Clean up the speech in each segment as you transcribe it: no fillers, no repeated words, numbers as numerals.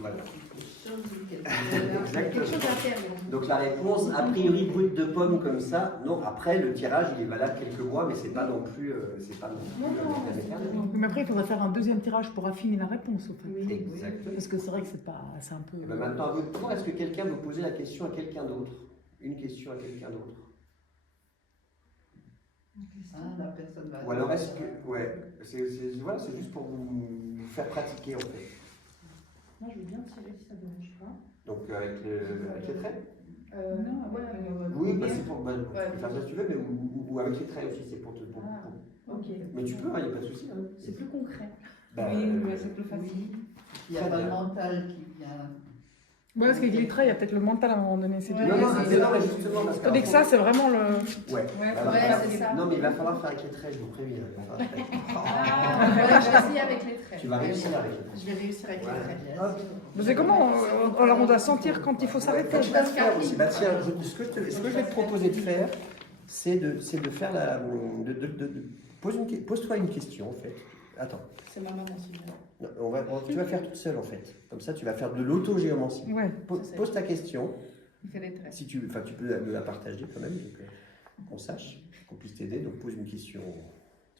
Voilà. Quelque chose à faire. Donc la réponse, a priori brute de pomme comme ça, non. Après, le tirage, il est valable quelques mois, mais c'est pas non plus... c'est pas non plus Mais après, il faudrait faire un deuxième tirage pour affiner la réponse, au fait. Exactement. Parce que c'est vrai que c'est un peu... Et ben maintenant, à votre tour, est-ce que quelqu'un veut poser la question à quelqu'un d'autre? Une question à quelqu'un d'autre? La personne va. Ou alors est-ce que... Ouais, voilà, c'est juste pour vous faire pratiquer en fait. Moi, je veux bien tirer si ça ne dérange pas. Donc avec les traits? Non, Oui, bah, c'est pour... Bah, tu peux faire ça si tu veux, mais ou avec les traits aussi, c'est pour te... Ok. Mais tu peux, il n'y a pas de souci. Hein. C'est plus concret. Bah, c'est plus facile. Il n'y a pas le mental qui vient. Ouais, parce qu'avec les traits, il y a peut-être le mental à un moment donné. non, mais justement, parce Tandis que ça, c'est vraiment le... Ouais, c'est ça. Non, mais il va falloir faire avec les traits, je vous préviens. Je vais essayer avec les traits. Tu vas réussir avec les traits. Je vais réussir avec les traits. Mais c'est comment alors, on doit sentir quand il faut s'arrêter. Quand tu vas le faire aussi, bah tiens, ce que je vais te proposer de faire, c'est de faire la... Pose-toi une question, en fait. Attends. C'est ma maman aussi. Non, tu vas faire toute seule, en fait. Comme ça, tu vas faire de l'autogéomancie. Ouais. Pose ta question. Il fait les traits. Si tu peux me la partager quand même, qu'on sache, qu'on puisse t'aider. Donc, pose une question.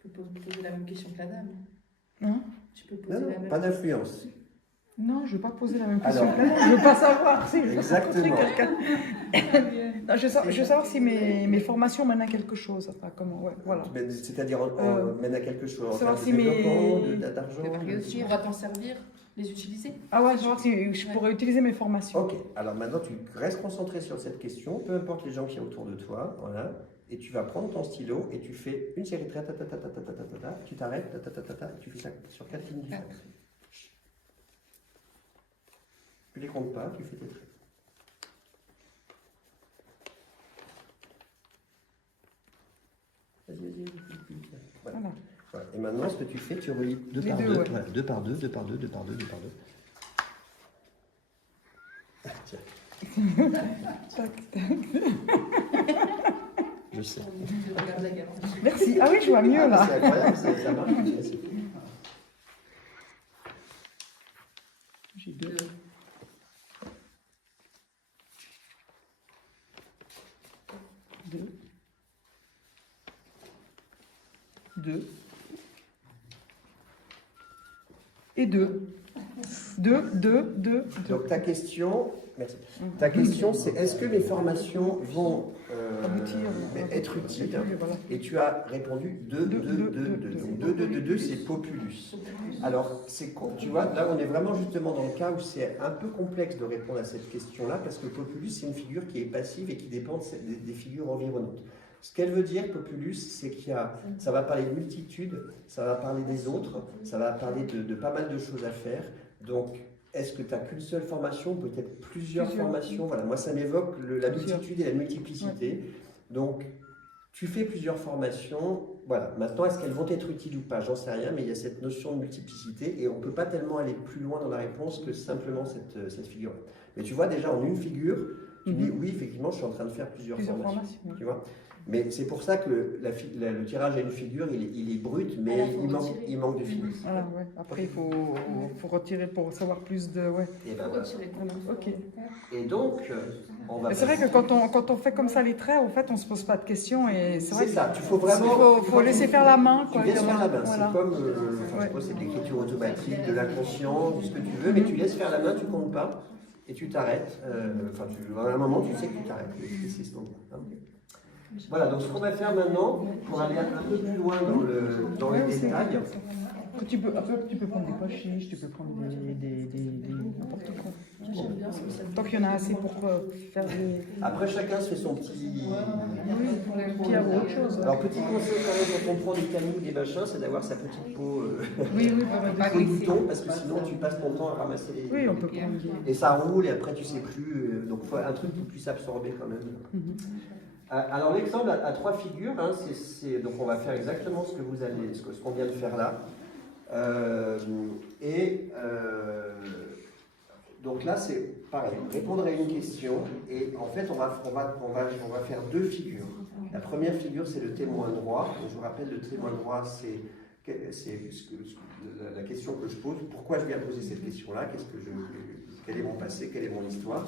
Tu peux poser la même question que la dame. Hein? Tu peux poser Non, la même pas d'influence. Non, je ne veux pas poser la même question Alors. que la dame. Je ne veux pas savoir. Si, je veux Exactement. rencontrer quelqu'un. Non, je veux savoir si mes formations mènent à quelque chose. Enfin, comment, ouais, voilà. C'est-à-dire, mène à quelque chose. En savoir termes si de mes- développement, d'argent. Tu pourras t'en servir, les utiliser. Ah ouais, je veux voir si je pourrais utiliser mes formations. Ok, alors maintenant tu restes concentré sur cette question, peu importe les gens qui sont autour de toi, voilà, et tu vas prendre ton stylo et tu fais une série de traits, tu t'arrêtes, et tu fais ça sur 4 lignes différentes. Tu les comptes pas, tu fais tes traits. Vas-y. Voilà. Voilà. Voilà. Et maintenant, ce que tu fais, tu relis deux Les par deux, deux, ouais. voilà, deux par deux. Ah, tiens. Tac, tac. Je sais. Regarde la gamme. Merci. Ah oui, je vois mieux là. C'est incroyable, ça marche. J'ai deux. Deux. Et deux. Deux. Donc ta question, merci. Ta question, c'est est-ce que mes formations vont Aboutir, être utiles? voilà. Et tu as répondu 2. Donc 2, c'est Populus. Alors, tu vois, là on est vraiment justement dans le cas où c'est un peu complexe de répondre à cette question-là, parce que Populus, c'est une figure qui est passive et qui dépend des figures environnantes. Ce qu'elle veut dire, Populus, c'est ça va parler de multitude, ça va parler des autres, ça va parler de pas mal de choses à faire. Donc, est-ce que tu n'as qu'une seule formation, peut-être plusieurs formations? Voilà, moi, ça m'évoque la multitude et la multiplicité. Ouais. Donc, tu fais plusieurs formations. Voilà, maintenant, est-ce qu'elles vont être utiles ou pas? J'en sais rien, mais il y a cette notion de multiplicité et on ne peut pas tellement aller plus loin dans la réponse que simplement cette figure. Mais tu vois, déjà, en une figure, tu dis oui, effectivement, je suis en train de faire plusieurs formations. Tu vois? Mais c'est pour ça que le tirage à une figure, il est brut, mais il manque de finesse. Voilà, ouais. Après, il faut retirer pour savoir plus de... Ouais. Et ben, voilà. Ok. Et donc, on va... C'est vrai que quand on fait comme ça les traits, en fait, on ne se pose pas de questions. Et c'est vrai ça, il faut vraiment... faut laisser faire la main. Quoi, tu laisses faire la main. Voilà. C'est comme, je pense, c'est de l'écriture automatique, de l'inconscient, de ce que tu veux, mais tu laisses faire la main, tu ne comptes pas, et tu t'arrêtes. À un moment, tu sais que tu t'arrêtes. C'est ce moment-là. Voilà, donc ce qu'on va faire maintenant, pour aller un peu plus loin dans les détails. Tu peux prendre des pois chiches, tu peux prendre n'importe quoi. Tant qu'il y en a assez pour faire des... Après, chacun se fait son petit... Puis il y a autre chose. Alors, petit conseil quand même, quand on prend des canaux, des machins, c'est d'avoir sa petite peau... pas de bouton, parce que sinon tu passes ton temps à ramasser les... Oui, on peut prendre... Et ça roule, et après tu sais plus... donc, il faut un truc qui puisse absorber quand même. Alors l'exemple à 3 figures, hein, donc on va faire exactement ce qu'on vient de faire là. Donc là c'est pareil, répondre à une question et en fait on va faire 2 figures. La première figure c'est le témoin droit. Donc, je vous rappelle, le témoin droit c'est la question que je pose, pourquoi je viens poser cette question-là, quel est mon passé, quelle est mon histoire.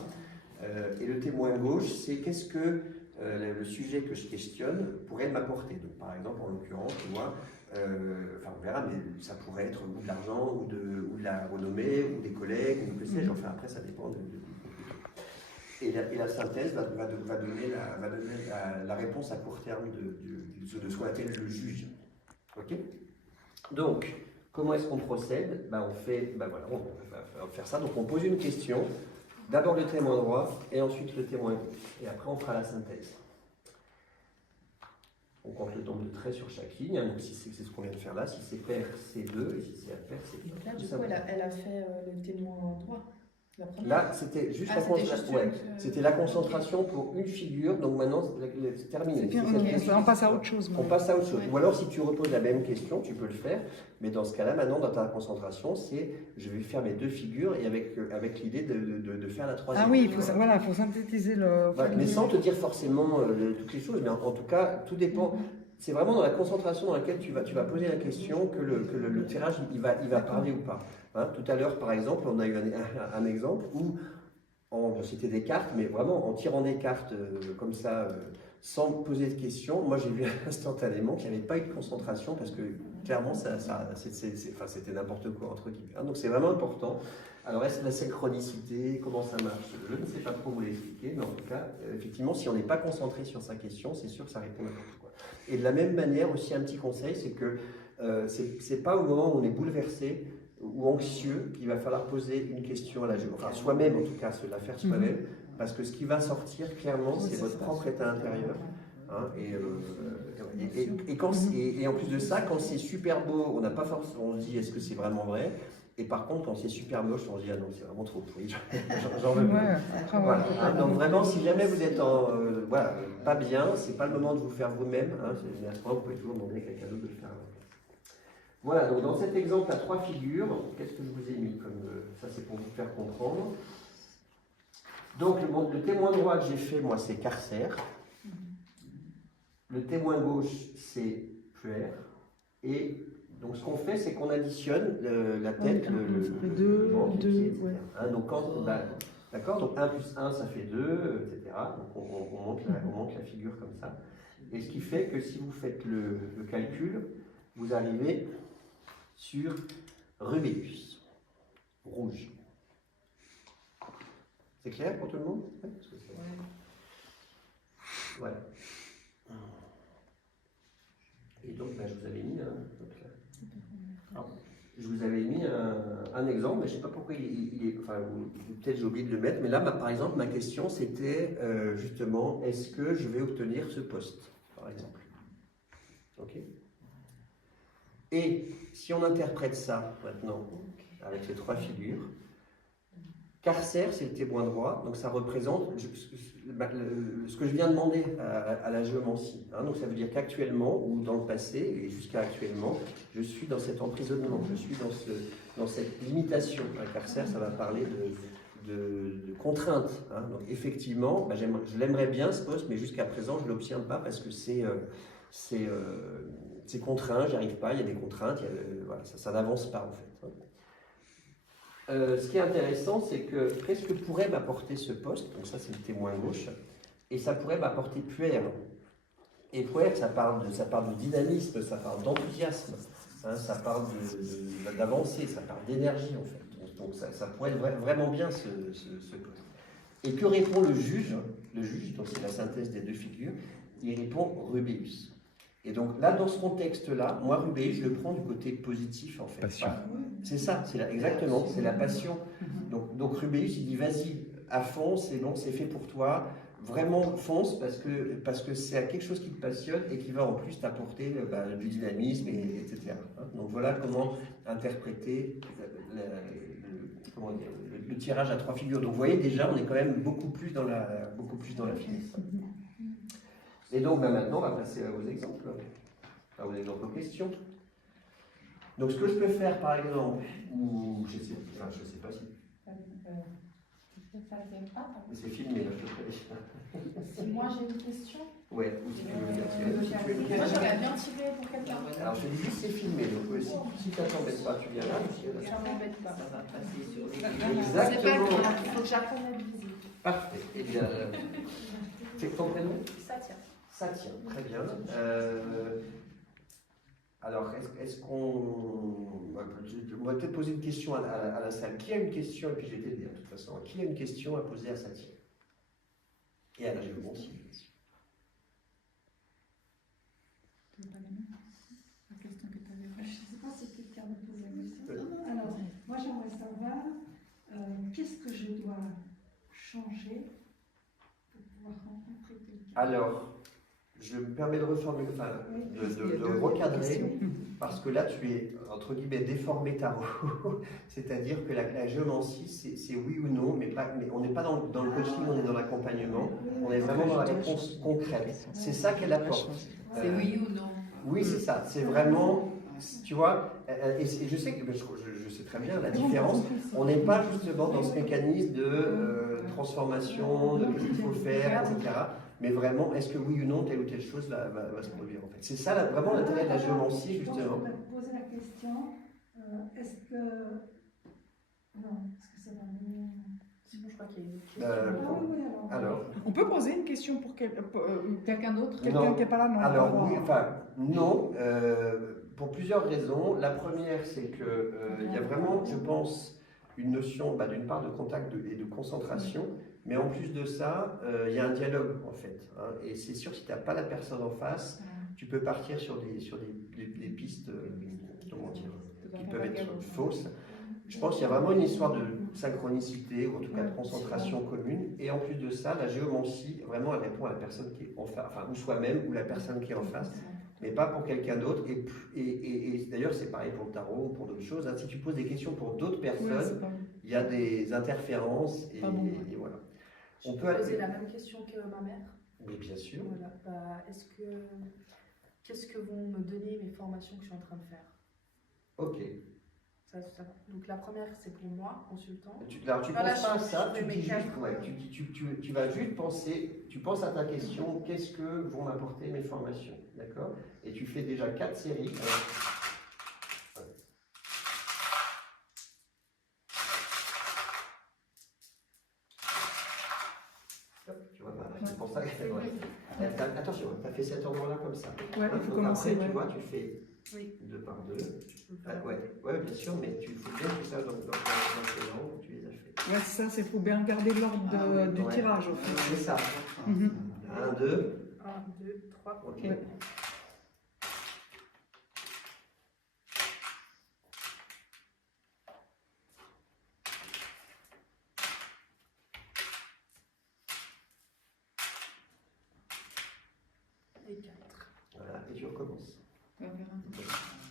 Et le témoin gauche, c'est qu'est-ce que le sujet que je questionne pourrait m'apporter. Donc, par exemple, en l'occurrence, moi, on verra, mais ça pourrait être ou de l'argent, ou de la renommée, ou des collègues, ou que sais-je. Enfin, après, ça dépend et la synthèse va donner la réponse à court terme de ce qu'on appelle le juge. Ok. Donc, comment est-ce qu'on procède? On va faire ça. Donc, on pose une question. D'abord le témoin droit et ensuite le témoin gauche. Et après, on fera la synthèse. On compte le nombre de traits sur chaque ligne. Donc, si c'est ce qu'on vient de faire là, si c'est pair, c'est 2, et si c'est impair, c'est 2. Donc là, du coup, elle a fait le témoin droit. Là, c'était juste c'était la concentration pour une figure, donc maintenant c'est terminé. On passe à autre chose. On passe à autre chose. Ou alors, si tu reposes la même question, tu peux le faire, mais dans ce cas-là, maintenant, dans ta concentration, c'est je vais faire mes 2 figures et avec l'idée de faire la troisième. Ah oui, il faut synthétiser le. Mais sans te dire forcément toutes les choses, mais en tout cas, tout dépend. C'est vraiment dans la concentration dans laquelle tu vas poser la question que le tirage il va parler ou pas. Hein, tout à l'heure, par exemple, on a eu un exemple où c'était des cartes, mais vraiment en tirant des cartes comme ça, sans poser de questions, moi j'ai vu instantanément qu'il n'y avait pas eu de concentration parce que clairement c'était n'importe quoi entre guillemets. Hein, donc c'est vraiment important. Alors est-ce que la synchronicité, comment ça marche? Je ne sais pas trop vous l'expliquer, mais en tout cas, effectivement, si on n'est pas concentré sur sa question, c'est sûr que ça répond n'importe quoi. Et de la même manière, aussi un petit conseil, c'est que c'est pas au moment où on est bouleversé ou anxieux qu'il va falloir poser une question à la géo. Enfin, soi-même, en tout cas, la faire soi-même, parce que ce qui va sortir, clairement, c'est votre propre état intérieur. Hein, et en plus de ça, quand c'est super beau, on n'a pas forcément, on se dit, est-ce que c'est vraiment vrai? Et par contre, quand c'est super moche, on se dit, ah non, c'est vraiment trop pourri, j'en veux pas. Voilà. Hein, donc vraiment, si jamais vous êtes pas bien, c'est pas le moment de vous faire vous-même. Hein, mais à ce moment, vous pouvez toujours demander à quelqu'un d'autre de le faire. Voilà, donc dans cet exemple, à 3 figures, qu'est-ce que je vous ai mis comme ça, c'est pour vous faire comprendre. Donc le témoin droit que j'ai fait, moi, c'est Carcère. Le témoin gauche, c'est Puer. Et donc ce qu'on fait, c'est qu'on additionne la tête, le ventre, les pieds, etc. Hein, donc d'accord, donc 1 plus 1, ça fait 2, etc. Donc on monte la figure comme ça. Et ce qui fait que si vous faites le calcul, vous arrivez sur Rubéus, rouge. C'est clair pour tout le monde? Voilà. Et donc, je vous avais mis un exemple, mais je ne sais pas pourquoi il est. Enfin, peut-être j'ai oublié de le mettre, mais là, par exemple, ma question c'était justement est-ce que je vais obtenir ce poste, par exemple? Ok. Et si on interprète ça maintenant avec ces 3 figures, Carcère, c'est le témoin droit, donc ça représente ce que je viens de demander à la géomancie. Hein, donc ça veut dire qu'actuellement, ou dans le passé, et jusqu'à actuellement, je suis dans cet emprisonnement, je suis dans cette limitation. Carcère, ça va parler de contraintes. Hein. Donc effectivement, je l'aimerais bien ce poste, mais jusqu'à présent, je ne l'obtiens pas parce que c'est contraint, j'y arrive pas, il y a des contraintes, ça n'avance pas en fait. Ce qui est intéressant, c'est que qu'est-ce que pourrait m'apporter ce poste? Donc ça, c'est le témoin gauche, et ça pourrait m'apporter Puer. Et Puer, ça parle de dynamisme, ça parle d'enthousiasme, hein, ça parle d'avancée, ça parle d'énergie en fait. Donc ça pourrait être vraiment bien ce poste. Et que répond le juge? Le juge, donc c'est la synthèse des 2 figures, il répond Rubéus. Et donc là, dans ce contexte-là, moi, Rubéus, je le prends du côté positif, en fait. Passion. C'est ça, exactement, c'est la passion. Donc Rubéus, il dit, vas-y, à fond, c'est bon, c'est fait pour toi. Vraiment, fonce, parce que c'est quelque chose qui te passionne et qui va en plus t'apporter du dynamisme, etc. Donc voilà comment interpréter le tirage à 3 figures. Donc vous voyez, déjà, on est quand même beaucoup plus dans la finesse. Et donc maintenant, on va passer aux exemples, aux questions. Donc ce que je peux faire par exemple, ou je sais pas si... Ça ne fait pas. Mais c'est filmé, là, je te préviens. Si moi j'ai une question, Ouais, ou si tu veux bien tirer. Si tu veux bien moi tirer. j'aurais bien tiré pour quelqu'un. Alors, je te dis, c'est filmé, donc si ça t'embête pas, tu viens là. Ça m'embête pas. Ça va passer sur les C'est pas Exactement. grave, il faut que j'apprenne à viser. Parfait. Eh bien, c'est ton prénom? Ça tient. Ça tient, très bien. Alors, est-ce qu'on... On va peut-être poser une question à la salle. Qui a une question, et puis je vais t'aider de toute façon, qui a une question à poser à Satya? Et à la géomancie, bien sûr. La question que tu avais. Je ne sais pas si quelqu'un me pose la question. Alors, moi j'aimerais savoir qu'est-ce que je dois changer pour pouvoir rencontrer quelqu'un. Alors, je me permets de reformuler, enfin, de recadrer, parce que là, tu es, entre guillemets, déformé tarot. C'est-à-dire que la géomancie, c'est oui ou non, mais on n'est pas dans le coaching, on est dans l'accompagnement. On est vraiment dans la réponse concrète. C'est ça qu'elle apporte. C'est oui ou non? Oui, c'est ça. C'est vraiment, tu vois, et je sais que je sais très bien la différence. On n'est pas justement dans ce mécanisme de transformation, de qu'est-ce qu'il faut faire, etc. Mais vraiment, est-ce que oui ou non, telle ou telle chose va se produire en fait. C'est ça vraiment l'intérêt de la géomancie, justement. Je vais poser la question, est-ce que... Non, est-ce que ça va venir... Sinon, je crois qu'il y a une question. oui, Alors, On peut poser une question pour Quelqu'un d'autre? quelqu'un qui n'est pas là, non? alors oui, enfin, non, pour plusieurs raisons. La première, c'est que il y a vraiment, je pense, une notion, d'une part, de contact et de concentration, mais en plus de ça, il y a un dialogue, en fait. Hein, et c'est sûr, si tu n'as pas la personne en face, tu peux partir sur des pistes, comment dire, qui peuvent être fausses. Je pense qu'il y a vraiment une histoire de synchronicité, ou en tout cas de concentration commune. Et en plus de ça, la géomancie, vraiment, elle répond à la personne qui est en face, enfin, ou soi-même, ou la personne qui est en face, mais pas pour quelqu'un d'autre. Et d'ailleurs, c'est pareil pour le tarot ou pour d'autres choses. Hein. Si tu poses des questions pour d'autres personnes, il y a des interférences, et voilà. Je peux poser la même question que ma mère. Mais bien sûr. Voilà. Qu'est-ce que vont me donner mes formations que je suis en train de faire? Ok. Ça. Donc la première, c'est pour moi, consultant. Alors tu ne Voilà, penses pas à ça, je tu fais dis mes juste, quatre. ouais, tu vas juste penser, tu penses à ta question, qu'est-ce que vont m'apporter mes formations, d'accord? Et tu fais déjà 4 séries. Tu vois, c'est pour ça que... Attention, tu as fait cet ordre-là comme ça. Ouais, il faut commencer. Après, tu vois, tu fais 2 par 2. Ouais. Ouais, bien sûr, mais tu fais bien tout ça dans tes langues, tu les as fait. Ouais, c'est ça, c'est faut bien garder l'ordre du tirage au fait. C'est ça. Mhm. 1, 2. 1, 2, 3. Ok. Ouais. Et 4. Voilà, et tu recommences.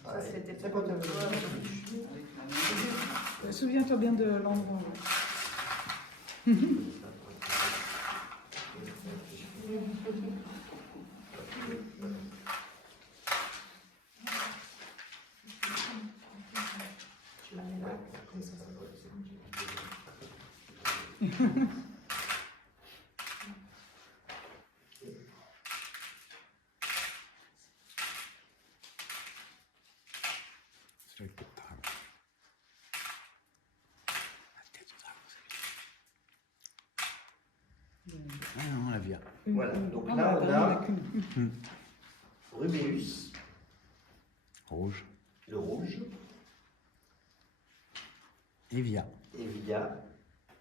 Ça, c'était C'est quoi ta Souviens-toi bien de l'endroit. Tu la mets là, comme ça. Ah non, la via. Voilà, donc Ah, là on t'as a qu'une. Rubéus, Rouge. le rouge, Et via. et Via.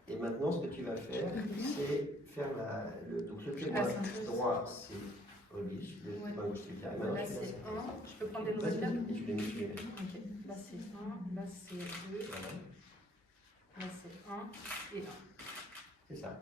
Et maintenant, ce que tu vas faire, c'est faire donc le témoin droit, c'est Rubéus, le témoin gauche, c'est Via. Et maintenant, Là, tu c'est laisses 1. Je peux prendre des Vas-y, nouvelles et tu les mets, tu les mets. Ok. Là, c'est 1. Là, c'est 2. Voilà, Là, c'est 1 et 1. c'est ça.